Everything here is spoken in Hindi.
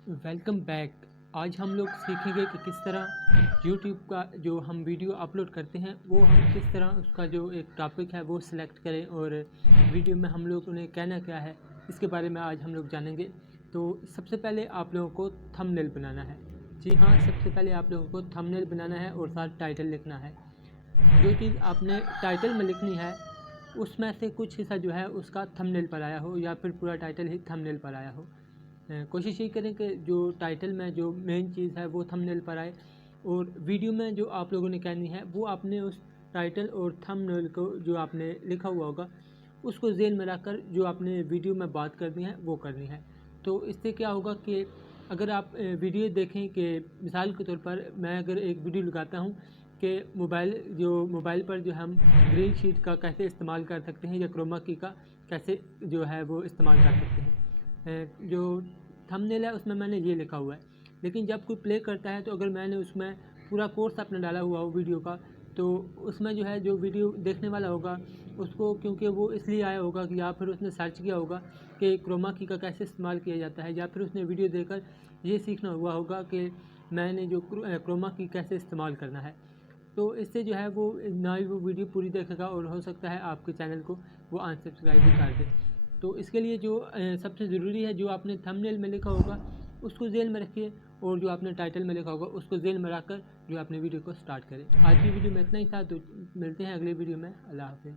Welcome back. आज हम लोग सीखेंगे कि किस तरह YouTube का जो हम वीडियो अपलोड करते हैं वो हम किस तरह उसका जो एक टॉपिक है वो सिलेक्ट करें और वीडियो में हम लोग उन्हें कहना क्या है इसके बारे में आज हम लोग जानेंगे। तो सबसे पहले आप लोगों को थंबनेल बनाना है। जी हाँ, सबसे पहले आप लोगों को थंबनेल बनाना है और साथ टाइटल लिखना है। जो चीज़ आपने टाइटल में लिखनी है उसमें से कुछ हिस्सा जो है उसका थंबनेल पर आया हो या फिर पूरा टाइटल ही थंबनेल पर आया हो। कोशिश ये करें कि जो टाइटल में जो मेन चीज़ है वो थंबनेल पर आए और वीडियो में जो आप लोगों ने कहनी है वो आपने उस टाइटल और थंबनेल को जो आपने लिखा हुआ होगा उसको ज़हन में रखकर जो आपने वीडियो में बात करनी है वो करनी है। तो इससे क्या होगा कि अगर आप वीडियो देखें कि मिसाल के तौर पर मैं अगर एक वीडियो लगाता हूँ कि मोबाइल पर जो हम ग्रीन शीट का कैसे इस्तेमाल कर सकते हैं या क्रोमा की का कैसे जो है वो इस्तेमाल कर सकते हैं। जो थंबनेल है उसमें मैंने ये लिखा हुआ है, लेकिन जब कोई प्ले करता है तो अगर मैंने उसमें पूरा कोर्स अपना डाला हुआ हो वीडियो का तो उसमें जो है जो वीडियो देखने वाला होगा उसको क्योंकि वो इसलिए आया होगा कि या फिर उसने सर्च किया होगा कि क्रोमा की का कैसे इस्तेमाल किया जाता है या फिर उसने वीडियो देखकर ये सीखना हुआ होगा कि मैंने जो क्रोमा की कैसे इस्तेमाल करना है। तो इससे जो है वो ना ही वो वीडियो पूरी देखेगा और हो सकता है आपके चैनल को वो अनसब्सक्राइब भी कर दे। तो इसके लिए जो सबसे ज़रूरी है जो आपने थंबनेल में लिखा होगा उसको ज़हन में रखिए और जो आपने टाइटल में लिखा होगा उसको ज़हन में रखकर जो अपने वीडियो को स्टार्ट करें। आज की वीडियो में इतना ही था, तो मिलते हैं अगले वीडियो में। अल्लाह हाफ़िज़।